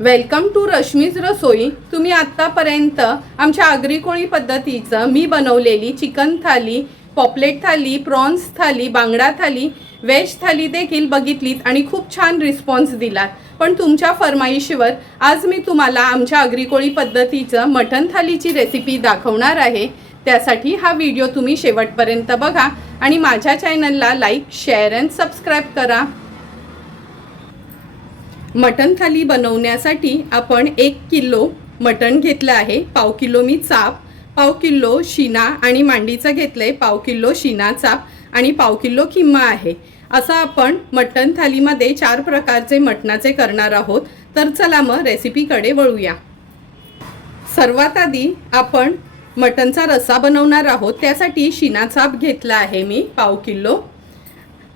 Welcome to Rashmi's रसोई तुम्ही आत्तापर्यंत आमच्या आगरीकोळी पद्धतीचं मी बनवलेली चिकन थाली पॉपलेट थाली प्रॉन्स थाली बांगडा थाली व्हेज थाली देखील बघितलीत आणि खूप छान रिस्पॉन्स दिलात. पण तुमच्या फरमाईशीवर आज मी तुम्हाला आमच्या आगरीकोळी पद्धतीचं मटन थालीची रेसिपी दाखवणार आहे. त्यासाठी हा व्हिडिओ तुम्ही शेवटपर्यंत बघा आणि माझ्या चॅनलला लाईक शेअर अँड सबस्क्राईब करा. मटन थाली बनवण्यासाठी आपण एक किलो मटण घेतलं आहे पाव किलो मी चाप पाव किलो शिना आणि मांडीचं आहे पाव किलो शिना चाप आणि पाव किलो किम्मा आहे. असं आपण मटण थालीमध्ये चार प्रकारचे मटणाचे करणार आहोत. तर चला मग रेसिपीकडे वळूया. सर्वात आधी आपण मटणचा रस्सा बनवणार आहोत. त्यासाठी शिना चाप घेतला आहे मी पाव किलो.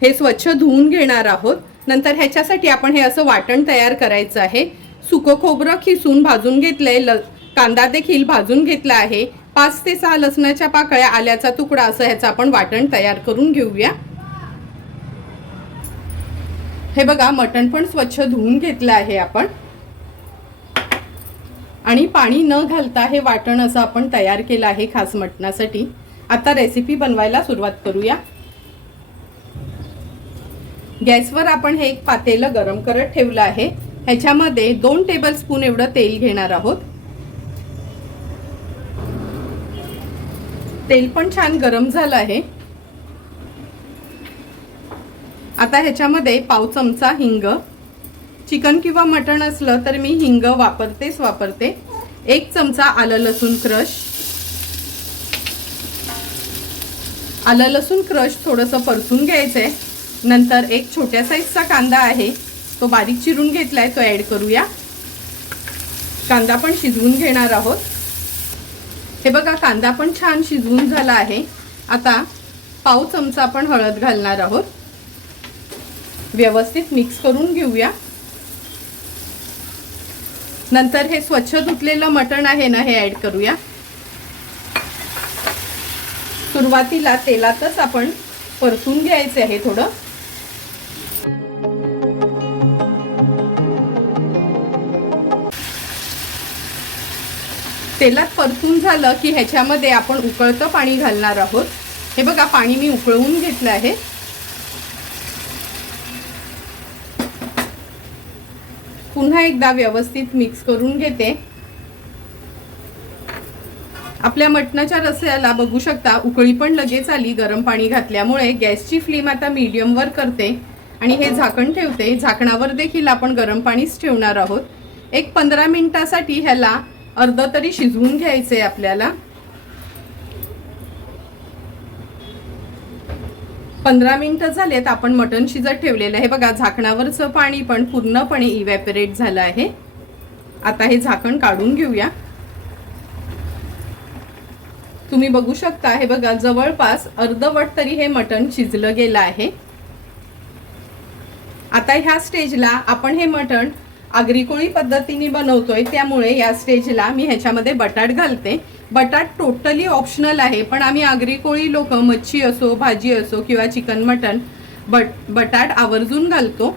हे स्वच्छ धुवून घेणार आहोत. नंतर ह्याच्यासाठी आपण हे असं वाटण तयार करायचं आहे. सुकं खोबरं खिसून भाजून घेतलंय ल कांदा देखील भाजून घेतला आहे. पाच ते सहा लसणाच्या पाकळ्या आल्याचा तुकडा असं ह्याचं आपण वाटण तयार करून घेऊया. हे बघा मटण पण स्वच्छ धुवून घेतलं आहे आपण. आणि पाणी न घालता हे वाटण असं आपण तयार केलं आहे खास मटणासाठी. आता रेसिपी बनवायला सुरुवात करूया. गॅसवर आपण हे एक पातेलं गरम करत ठेवलं आहे. ह्याच्यामध्ये दोन टेबल स्पून एवढं तेल घेणार आहोत. तेल पण छान गरम झालं आहे. आता ह्याच्यामध्ये पाव चमचा हिंग. चिकन किंवा मटण असलं तर मी हिंग वापरतेच वापरते. एक चमचा आलं लसूण क्रश. आलं लसूण क्रश थोडंसं परतून आहे नंतर एक छोट्या साईजचा कांदा आहे. तो बारीक चिरून घेतला आहे तो ॲड करूया. कांदा पण शिजवून घेणार आहोत. हे बघा कांदा पण छान शिजवून झाला आहे. आता पाव चमचा आपण हळद घालणार आहोत. व्यवस्थित मिक्स करून घेऊया. नंतर हे स्वच्छ धुतलेलं मटण आहे ना हे ॲड करूया. सुरुवातीला तेलातच आपण परतून घ्यायचे आहे थोडं. तेलात परतून झालं की ह्याच्यामध्ये आपण उकळतं पाणी घालणार आहोत. हे बघा पाणी मी उकळवून घेतलं आहे. पुन्हा एकदा व्यवस्थित मिक्स करून घेते. आपल्या मटणाच्या रस्याला बघू शकता उकळी पण लगेच आली गरम पाणी घातल्यामुळे. गॅसची फ्लेम आता मीडियमवर करते आणि हे झाकण ठेवते. झाकणावर देखील आपण गरम पाणीच ठेवणार आहोत. एक पंधरा मिनिटासाठी ह्याला अर्ध तरी शिजवून घ्यायचे आपल्याला. पंधरा मिनिटं झालेत आपण मटण शिजत ठेवलेलं आहे. बघा झाकणावरचं पाणी पण पूर्णपणे इव्हॅपरेट झालं आहे. आता हे झाकण काढून घेऊया. तुम्ही बघू शकता हे बघा जवळपास अर्धवट तरी हे मटण शिजलं गेलं आहे. आता ह्या स्टेजला आपण हे मटण आगरी कोळी पद्धतीने बनवतोय त्यामुळे या स्टेजला मी ह्याच्यामध्ये बटाट घालते. बटाट टोटली ऑप्शनल आहे पण आम्ही आगरी कोळी लोक मच्छी असो भाजी असो किंवा चिकन मटण बट बटाट आवर्जून घालतो.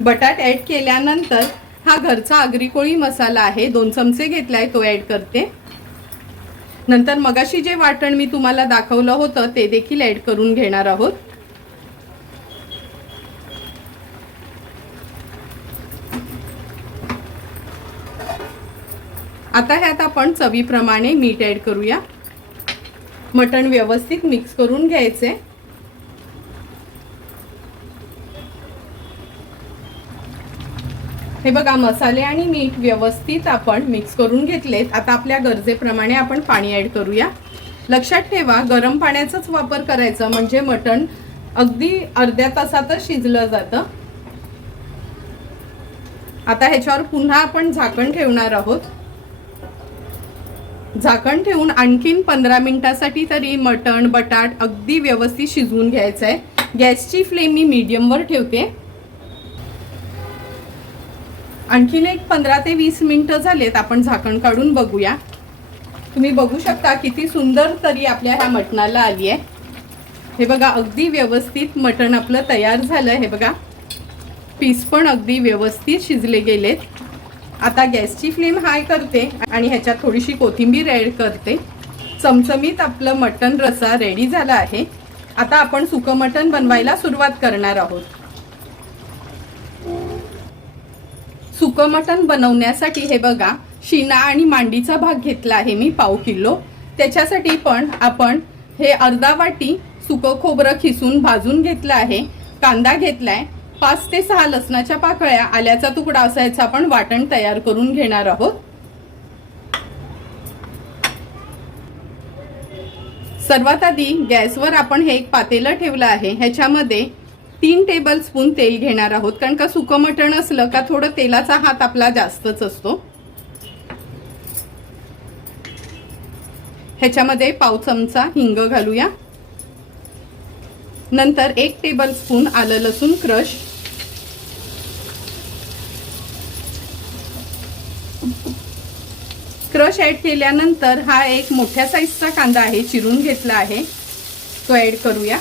बटाट ॲड केल्यानंतर हा घरचा आगरी कोळी मसाला आहे दोन चमचे घेतला आहे तो ॲड करते. नंतर मगाशी जे वाटण मी तुम्हाला दाखवलं होतं ते देखील ॲड करून घेणार आहोत. आता ह्यात आपण चवीप्रमाणे मीठ ॲड करूया. मटण व्यवस्थित मिक्स करून घ्यायचे. हे बघा मसाले आणि मीठ व्यवस्थित आपण मिक्स करून घेतलेत. आता आपल्या गरजेप्रमाणे आपण पाणी ॲड करूया. लक्षात ठेवा गरम पाण्याचाच वापर करायचा. म्हणजे मटण अगदी अर्ध्या तासातच शिजलं जातं. आता ह्याच्यावर पुन्हा आपण झाकण ठेवणार आहोत. झाकण ठेवून आणखीन पंधरा मिनिटासाठी तरी मटण बटाट अगदी व्यवस्थित शिजवून घ्यायचं आहे गॅसची फ्लेम मी मीडियमवर ठेवते. आणखीन एक पंधरा ते वीस मिनिटं झालेत आपण झाकण काढून बघूया. तुम्ही बघू शकता किती सुंदर तरी आपल्या ह्या मटणाला आली आहे हे बघा अगदी व्यवस्थित मटण आपलं तयार झालं. हे बघा पीस पण अगदी व्यवस्थित शिजले गेलेत. आता गॅसची फ्लेम हाय करते आणि ह्याच्यात थोडीशी कोथिंबीर ॲड करते. चमचमीत आपलं मटण रसा रेडी झाला आहे. आता आपण सुकं मटण बनवायला सुरुवात करणार आहोत. सुकं मटण बनवण्यासाठी हे बघा शिना आणि मांडीचा भाग घेतला आहे मी पाव किलो. त्याच्यासाठी पण आपण हे अर्धा वाटी सुकं खोबरं खिसून भाजून घेतलं आहे. कांदा घेतलाय. पाच ते सहा लसणाच्या पाकळ्या आल्याचा तुकडा असायचा आपण वाटण तयार करून घेणार आहोत. सर्वात आधी गॅसवर आपण हे एक पातेलं ठेवलं आहे. ह्याच्यामध्ये तीन टेबल स्पून तेल घेणार आहोत. कारण का सुकं मटण असलं का थोडं तेलाचा हात आपला जास्तच असतो. ह्याच्यामध्ये पाव चमचा हिंग घालूया. नंतर एक टेबल स्पून आलं लसूण क्रश. क्रश ऍड केल्यानंतर हा एक मोठ्या साईजचा कांदा आहे चिरून घेतला आहे. तो ऍड करूया.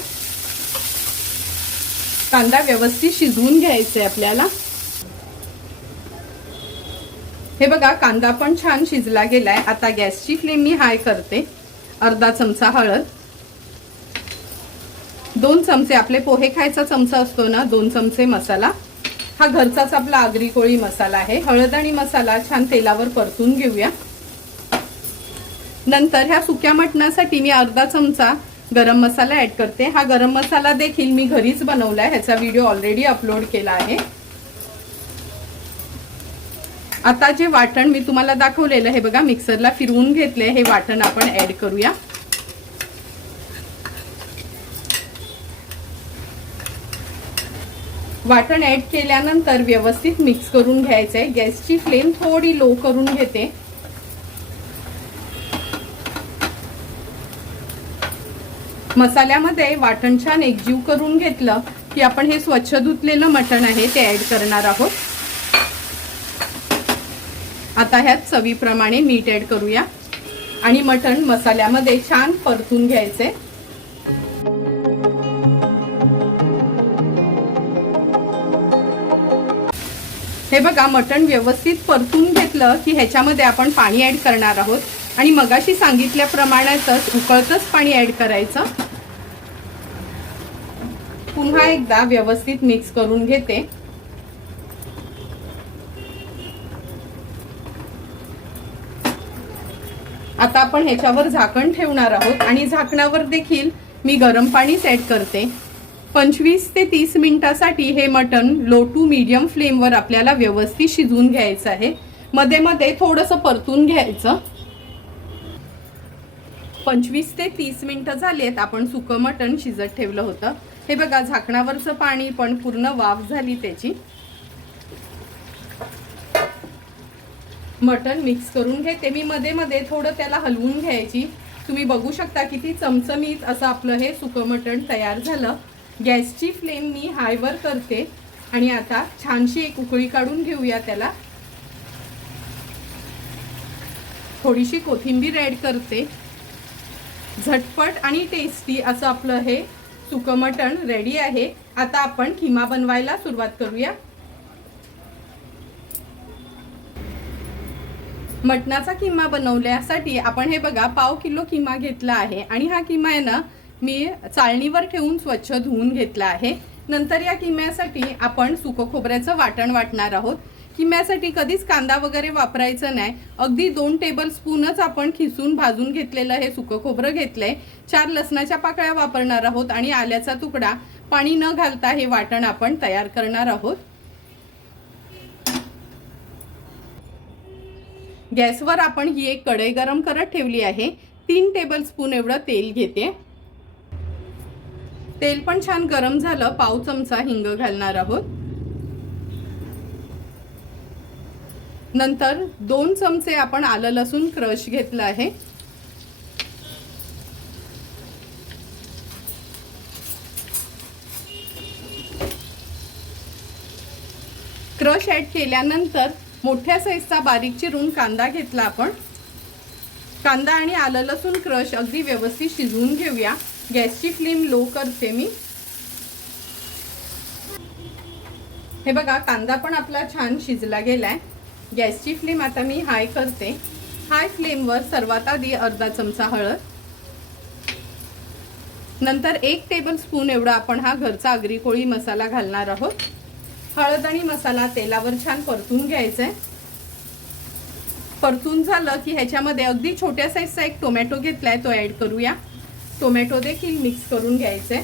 कांदा व्यवस्थित शिजवून घ्यायचा आहे आपल्याला. हे बघा कांदा पण छान शिजला गेलाय. आता गॅसची फ्लेम मी हाय करते. अर्धा चमचा हळद. दोन चमचे आपले पोहे खायचा चमचा असतो ना दोन चमचे मसाला. हा घरचाच आपला आगरी कोळी मसाला आहे. हळद आणि मसाला छान तेलावर परतून घेऊया. नंतर ह्या सुक्या मटणासाठी मी अर्धा चमचा गरम मसाला ऍड करते. हा गरम मसाला देखील मी घरीच बनवलाय. ह्याचा व्हिडिओ ऑलरेडी अपलोड केला आहे. आता जे वाटण मी तुम्हाला दाखवलेलं हे बघा मिक्सरला फिरवून घेतले हे वाटण आपण ऍड करूया. वाटण ऍड केल्यानंतर व्यवस्थित मिक्स करून घ्यायचं आहे गॅसची फ्लेम थोडी लो करून घेते. मसाल्यामध्ये वाटण छान एकजीव करून घेतलं की आपण हे स्वच्छ धुतलेलं मटण आहे ते ऍड करणार आहोत. आता ह्यात चवीप्रमाणे मीठ ऍड करूया. आणि मटण मसाल्यामध्ये छान परतून घ्यायचे हे बघा मटण व्यवस्थित परतून घेतलं की ह्याच्यामध्ये आपण पाणी ऍड करणार आहोत. आणि मगाशी सांगितल्याप्रमाणेच उकळतच पाणी ऍड करायचं. पुन्हा एकदा व्यवस्थित मिक्स करून घेते. आता आपण ह्याच्यावर झाकण ठेवणार आहोत आणि झाकणावर देखील मी गरम पाणीच ऍड करते. पंचवीस ते तीस मिनिटासाठी हे मटण लो टू मीडियम फ्लेमवर आपल्याला व्यवस्थित शिजवून घ्यायचं आहे. मध्ये मध्ये थोडंसं परतून घ्यायचं. पंचवीस ते तीस मिनिटं झालेत आपण सुकं मटण शिजत ठेवलं होतं. हे बघा झाकणावरचं पाणी पण पूर्ण वाफ झाली त्याची. मटण मिक्स करून घेते. मी मध्ये मध्ये थोडं त्याला हलवून घ्यायची. तुम्ही बघू शकता किती चमचमीत असं आपलं हे सुकं मटण तयार झालं. गॅसची फ्लेम मी हायवर करते आणि आता छानशी एक उकळी काढून घेऊया त्याला. थोडीशी कोथिंबीर ॲड करते. झटपट आणि टेस्टी असं आपलं हे सुकं मटण रेडी आहे. आता आपण किमा बनवायला सुरुवात करूया. मटणाचा किमा बनवण्यासाठी आपण हे बघा पाव किलो किमा घेतला आहे आणि हा किमा आहे ना मी चाळणीवर ठेवून स्वच्छ धुवून घेतला आहे. नंतर या किम्यासाठी आपण सुकं खोबऱ्याचं वाटण वाटणार आहोत. किम्यासाठी कधीच कांदा वगैरे वापरायचं नाही. अगदी दोन टेबल स्पूनच आपण खिसून भाजून घेतलेलं हे सुकं खोबरं घेतलंय. चार लसणाच्या पाकळ्या वापरणार आहोत आणि आल्याचा तुकडा पाणी न घालता हे वाटण आपण तयार करणार आहोत. गॅसवर आपण ही एक कढई गरम करत ठेवली आहे. तीन टेबल स्पून एवढं तेल घेते. तेल पण छान गरम झालं पाव चमचा हिंग घालणार आहोत. नंतर दोन चमचे आपण आलं लसूण क्रश घेतलं आहे. क्रश ॲड केल्यानंतर मोठ्या साईजचा बारीक चिरून कांदा घेतला आपण. कांदा आणि आलं लसूण क्रश अगदी व्यवस्थित शिजवून घेऊया. गॅसची फ्लेम लो करते मी. हे बघा कांदा पण आपला छान शिजला गेला आहे गॅसची फ्लेम आता मी हाय करते. हाय फ्लेमवर सर्वात आधी अर्धा चमचा हळद. नंतर एक टेबल स्पून एवढा आपण हा घरचा आगरी कोळी मसाला घालणार आहोत. हळद आणि मसाला तेलावर छान परतून घ्यायचा आहे परतून झालं की ह्याच्यामध्ये अगदी छोट्या साईजचा एक टोमॅटो घेतला आहे तो ॲड करूया. टोमॅटो देखील मिक्स करून घ्यायचे.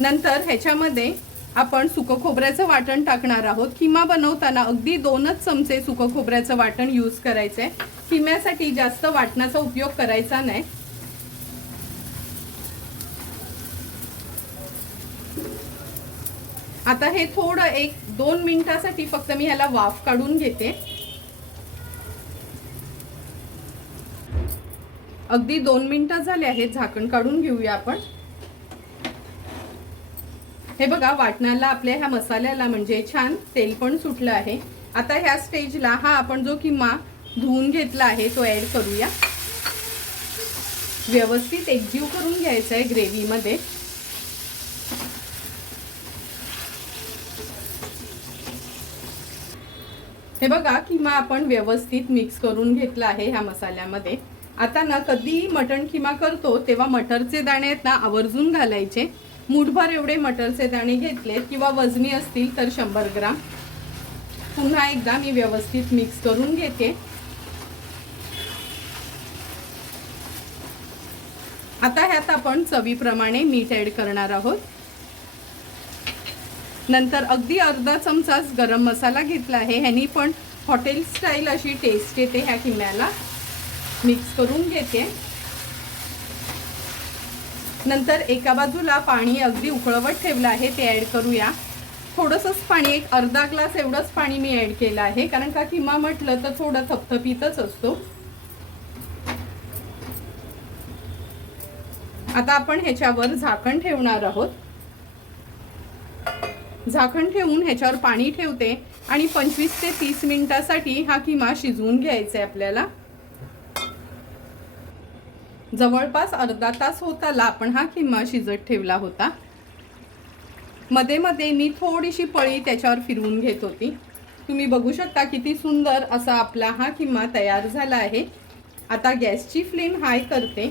नंतर ह्याच्यामध्ये आपण सुकं खोबऱ्याचं वाटण टाकणार आहोत. किमा बनवताना अगदी दोनच चमचे सुकं खोबऱ्याचं वाटण यूज करायचे. किम्यासाठी जास्त वाटणाचा उपयोग करायचा नाही. आता हे थोडं एक दोन मिनिटासाठी फक्त मी ह्याला वाफ काढून घेते. अगदी दोन मिनिटं झाले आहेत झाकण काढून घेऊया आपण. हे बघा वाटणाला आपल्या ह्या मसाल्याला म्हणजे छान तेल पण सुटलं आहे. आता ह्या स्टेजला हा आपण जो किमा धुवून घेतला आहे तो ॲड करूया. व्यवस्थित एकजीव करून घ्यायचा आहे ग्रेव्हीमध्ये. हे बघा किमा आपण व्यवस्थित मिक्स करून घेतला आहे ह्या मसाल्यामध्ये. आता ना कधी मटण किमा करतो तेव्हा मटरचे दाणे आहेत ना आवर्जून घालायचे. मूठभर एवढे मटरचे दाणे घेतलेत किंवा वजनी असतील तर शंभर ग्राम. पुन्हा एकदा मी व्यवस्थित मिक्स करून घेते. आता ह्यात आपण चवीप्रमाणे मीठ ॲड करणार आहोत. नंतर अगदी अर्धा चमचाच गरम मसाला घेतला आहे. ह्यानी पण हॉटेल स्टाईल अशी टेस्ट येते ह्या किम्याला. मिक्स करून घेते. नंतर एका बाजूला पाणी अगदी उकळवत ठेवलं आहे ते ॲड करूया. थोडंसंच पाणी एक अर्धा ग्लास एवढंच पाणी मी ॲड केलं आहे कारण का किमा म्हटलं तर थोडं थपथपीतच असतो. आता आपण ह्याच्यावर झाकण ठेवणार आहोत. झाकण ठेवून ह्याच्यावर पाणी ठेवते आणि पंचवीस ते तीस मिनिटासाठी हा किमा शिजवून घ्यायचा आहे आपल्याला. जवळपास अर्धा तास होताला आपण हा किमा शिजत ठेवला होता. मध्ये मध्ये मी थोडीशी पळी त्याच्यावर फिरवून घेत होती. तुम्ही बघू शकता किती सुंदर असा आपला हा किमा तयार झाला आहे. आता गॅसची फ्लेम हाय करते.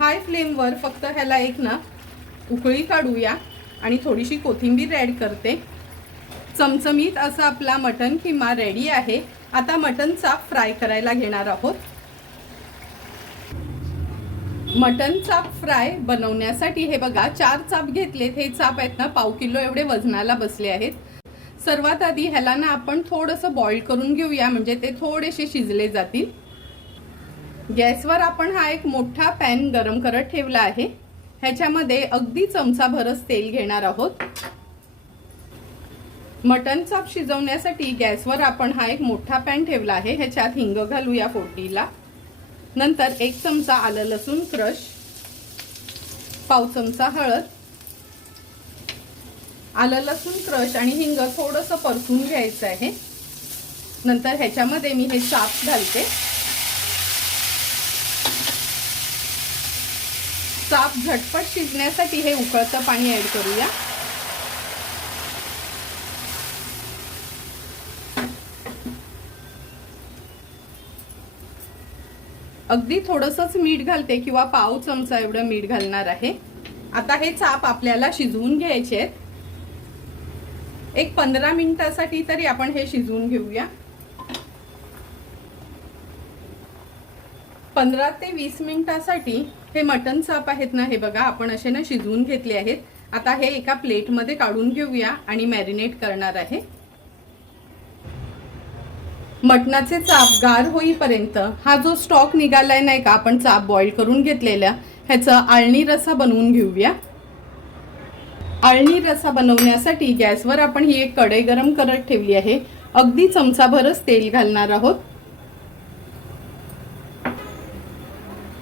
हाय फ्लेमवर फक्त ह्याला एक ना उकळी काढूया आणि थोडीशी कोथिंबीर ॲड करते. चमचमीत असा आपला मटन किमा रेडी आहे. आता मटनचा फ्राय करायला घेणार आहोत. मटन चाप फ्राय बनवण्यासाठी हे बघा चार चाप घेतलेत. हे चाप आहेत ना पाव किलो एवढे वजनाला बसले आहेत. सर्वात आधी ह्याला ना आपण थोडंसं बॉईल करून घेऊया म्हणजे ते थोडेसे शिजले जातील. गॅसवर आपण हा एक मोठा पॅन गरम करत ठेवला आहे. ह्याच्यामध्ये अगदी चमचाभरच तेल घेणार आहोत. मटन चाप शिजवण्यासाठी गॅसवर आपण हा एक मोठा पॅन ठेवला आहे. ह्याच्यात हिंग घालूया फोटीला नंतर एक चमचा आलं लसूण क्रश पाव चमचा हळद. आलं लसूण क्रश आणि हिंग थोडंसं परतून घ्यायचं आहे. नंतर ह्याच्यामध्ये मी हे चाप घालते. चाप झटपट शिजण्यासाठी हे उकळतं पाणी ऍड करूया. अगदी थोडंसंच मीठ घालते किंवा पाव चमचा एवढं मीठ घालणार आहे. आता हे चाप आपल्याला शिजवून घ्यायचे आहेत. एक पंधरा मिनिटासाठी तरी आपण हे शिजवून घेऊया. पंधरा ते वीस मिनिटासाठी हे मटन चाप आहेत ना हे बघा आपण असे ना शिजवून घेतले आहेत. आता हे एका प्लेटमध्ये काढून घेऊया आणि मॅरिनेट करणार आहे. मटणाचे चाप गार होईपर्यंत हा जो स्टॉक निघालाय नाही का आपण चाप बॉईल करून घेतलेला ह्याचा आळणी रसा बनवून घेऊया. आळणी रसा बनवण्यासाठी गॅसवर आपण ही एक कढई गरम करत ठेवली आहे. अगदी चमचाभरच तेल घालणार आहोत.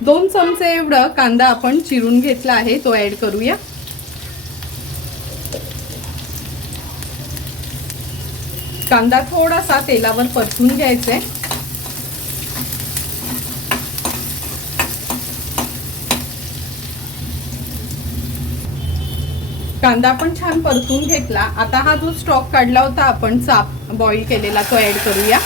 दोन चमचे एवढं कांदा आपण चिरून घेतला आहे तो ऍड करूया. कांदा थोडासा तेलावर परतून घ्यायचा आहे कांदा पण छान परतून घेतला. आता हा जो स्टॉक काढला होता आपण चाप बॉईल केलेला तो ऍड करूया.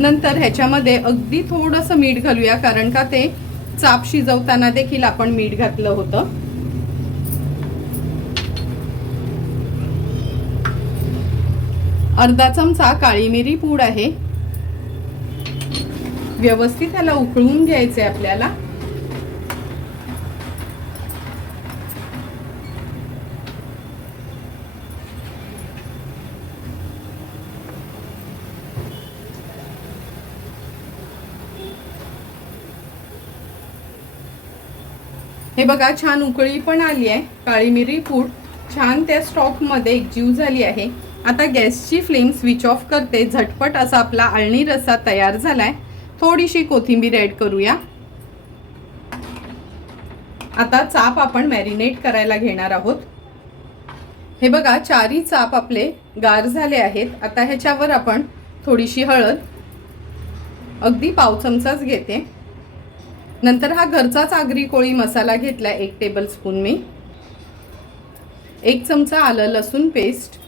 नंतर ह्याच्यामध्ये अगदी थोडंसं मीठ घालूया कारण का ते चाप शिजवताना देखील आपण मीठ घातलं होतं. अर्धा चमचा काळी मिरी पूड आहे. व्यवस्थित त्याला उकळून घ्यायचे आपल्याला. हे बघा छान उकळी पण आली आहे काळी मिरी पूड छान त्या स्टॉकमध्ये एकजीव झाली आहे. आता गॅसची फ्लेम स्विच ऑफ करते. झटपट असा आपला आळणी रस्सा तयार झालाय. थोडीशी कोथिंबीर ऍड करूया. आता चाप आपण मॅरिनेट करायला घेणार आहोत. हे बघा चारही चाप आपले गार झाले आहेत. आता ह्याच्यावर आपण थोडीशी हळद अगदी पाव चमचाच घेते. नंतर हा घरचाच आगरी कोळी मसाला घेतला एक टेबलस्पून मी. एक चमचा आलं लसूण पेस्ट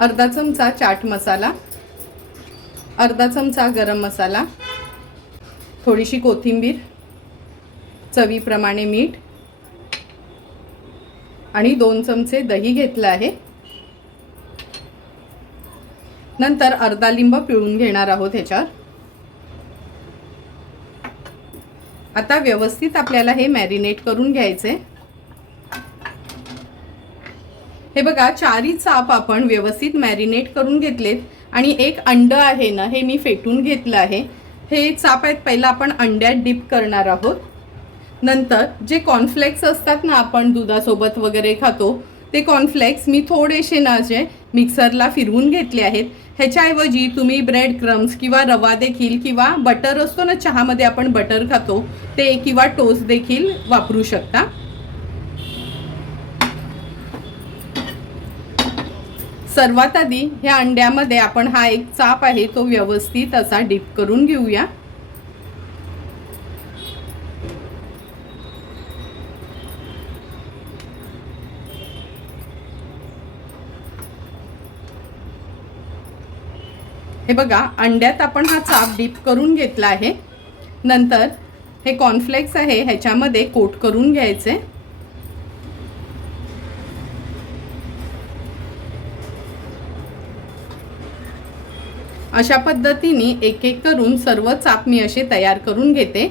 अर्धा चमचा चाट मसाला अर्धा चमचा गरम मसाला थोडीशी कोथिंबीर चवीप्रमाणे मीठ आणि दोन चमचे दही घेतलं आहे. नंतर अर्धा लिंब पिळून घेणार आहोत ह्याच्यावर. आता व्यवस्थित आपल्याला हे मॅरिनेट करून घ्यायचे. हे बघा चारही चाप आपण व्यवस्थित मॅरिनेट करून घेतलेत आणि एक अंड आहे ना हे मी फेटून घेतलं आहे. हे चाप आहेत पहिला आपण अंड्यात डिप करणार आहोत. नंतर जे कॉर्नफ्लेक्स असतात ना आपण दुधासोबत वगैरे खातो ते कॉर्नफ्लेक्स मी थोडेसे ना असे मिक्सरला फिरवून घेतले आहेत. ह्याच्याऐवजी तुम्ही ब्रेड क्रम्स किंवा रवा देखील किंवा बटर असतो ना चहामध्ये आपण बटर खातो ते किंवा टोस्ट देखील वापरू शकता. सर्वात आधी ह्या अंड्यामध्ये आपण हा एक चाप आहे तो व्यवस्थित असा डिप करून घेऊया. हे बघा अंड्यात आपण हा चाप डीप करून घेतला आहे. नंतर हे कॉर्नफ्लेक्स आहे ह्याच्यामध्ये कोट करून घ्यायचे. अशा पद्धतीने एक एक करून सर्व चाप मी असे तयार करून घेते.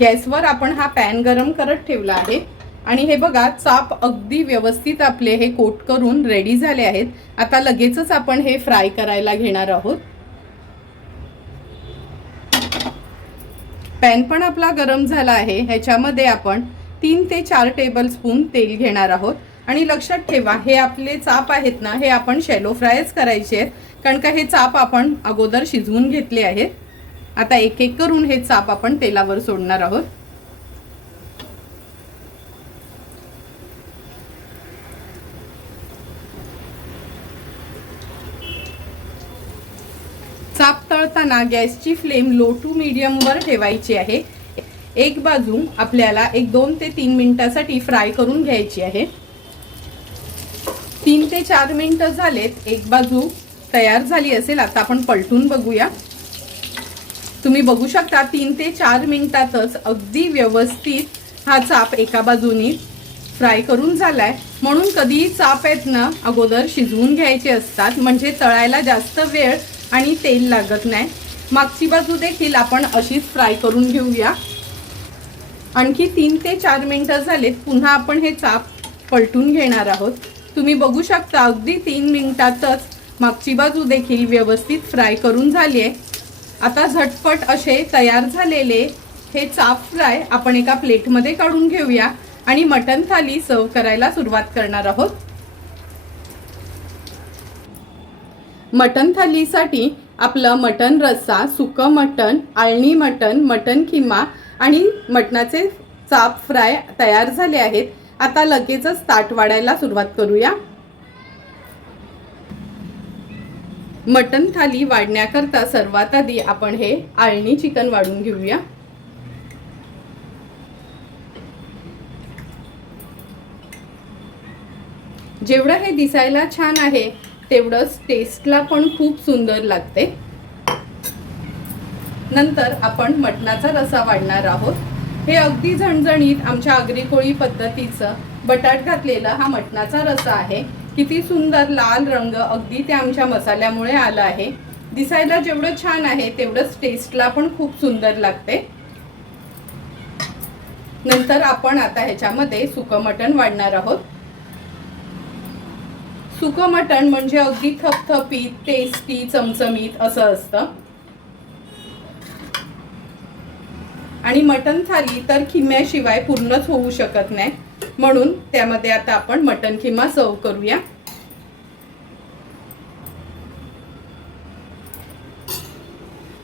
गॅसवर आपण हा पॅन गरम करत ठेवला आहे. आणि हे बघा चाप अगदी व्यवस्थित आपले हे कोट करून रेडी झाले आहेत. आता लगेचच आपण हे फ्राय करायला घेणार आहोत. पॅन पण आपला गरम झाला आहे. ह्याच्यामध्ये आपण तीन ते चार टेबल स्पून तेल घेणार आहोत. आणि लक्षात ठेवा हे आपले चाप आहेत ना हे आपण शॅलो फ्रायच करायचे आहेत. कारण का हे चाप आपण अगोदर शिजवून घेतले आहेत. आता एक एक करून हे चाप आपण तेलावर सोडणार आहोत. चाप तळताना गॅसची फ्लेम लो टू मीडियमवर ठेवायची आहे. एक बाजू आपल्याला एक दोन ते तीन मिनिटासाठी फ्राय करून घ्यायची आहे. तीन ते चार मिनटं झालेत. एक बाजू तयार झाली असेल. आता आपण पलटून बघूया. तुम्ही बघू शकता तीन ते चार मिनिटातच अगदी व्यवस्थित हा चाप एका बाजूनी फ्राय करून झालाय. म्हणून कधीही चाप आहेत ना अगोदर शिजवून घ्यायचे असतात. म्हणजे तळायला जास्त वेळ आणि तेल लागत नाही. मागची बाजू देखील आपण अशीच फ्राय करून घेऊया. आणखी तीन ते चार मिनिटं झालेत. पुन्हा आपण हे चाप पलटून घेणार आहोत. तुम्ही बघू शकता अगदी तीन मिनिटातच मागची बाजू देखील व्यवस्थित फ्राय करून झाली आहे. आता झटपट असे तयार झालेले हे चाप फ्राय आपण एका प्लेटमध्ये काढून घेऊया आणि मटन थाली सर्व करायला सुरुवात करणार आहोत. मटन थालीसाठी आपलं मटन रस्सा सुकं मटन आळणी मटन मटन किमा आणि मटणाचे चाप फ्राय तयार झाले आहेत. आता लगेचच ताट वाढायला सुरुवात करूया. मटन थाली वाढण्याकरता सर्वात आधी आपण हे आळणी चिकन वाढून घेऊया. जेवढं हे दिसायला छान आहे तेवढंच टेस्टला पण खूप सुंदर लागते. नंतर आपण मटणाचा रसा वाढणार आहोत. हे अगदी झणझणीत आमच्या आगरी कोळी पद्धतीचं बटाट घातलेला हा मटणाचा रसा आहे. किती सुंदर लाल रंग अगदी ते आमच्या मसाल्यामुळे आला आहे. दिसायला जेवढं छान आहे तेवढंच टेस्टला पण खूप सुंदर लागते. नंतर आपण आता ह्याच्यामध्ये सुकं मटण वाढणार आहोत. सुकं मटण म्हणजे अगदी थपथपीत टेस्टी चमचमीत असं असतं. आणि मटण थाली तर खिम्याशिवाय पूर्णच होऊ शकत नाही. म्हणून त्यामध्ये आता आपण मटण खिमा सर्व करूया.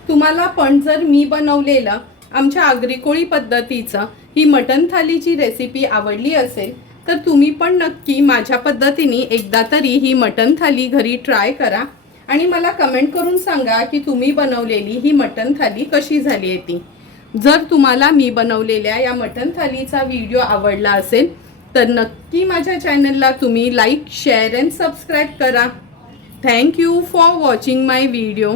तुम्हाला पण जर मी बनवलेलं आमच्या आगरी कोळी पद्धतीचं ही मटण थालीची रेसिपी आवडली असेल तर तुम्ही पण नक्की माझ्या पद्धतीने एकदा तरी ही मटण थाली घरी ट्राय करा. आणि मला कमेंट करून सांगा की तुम्ही बनवलेली ही मटण थाली कशी झाली आहे ती. जर तुम्हाला मी बनवलेल्या या मटण थालीचा व्हिडिओ आवडला असेल तर नक्की माझ्या चॅनलला तुम्ही लाईक शेअर अँड सबस्क्राईब करा. Thank you for watching my video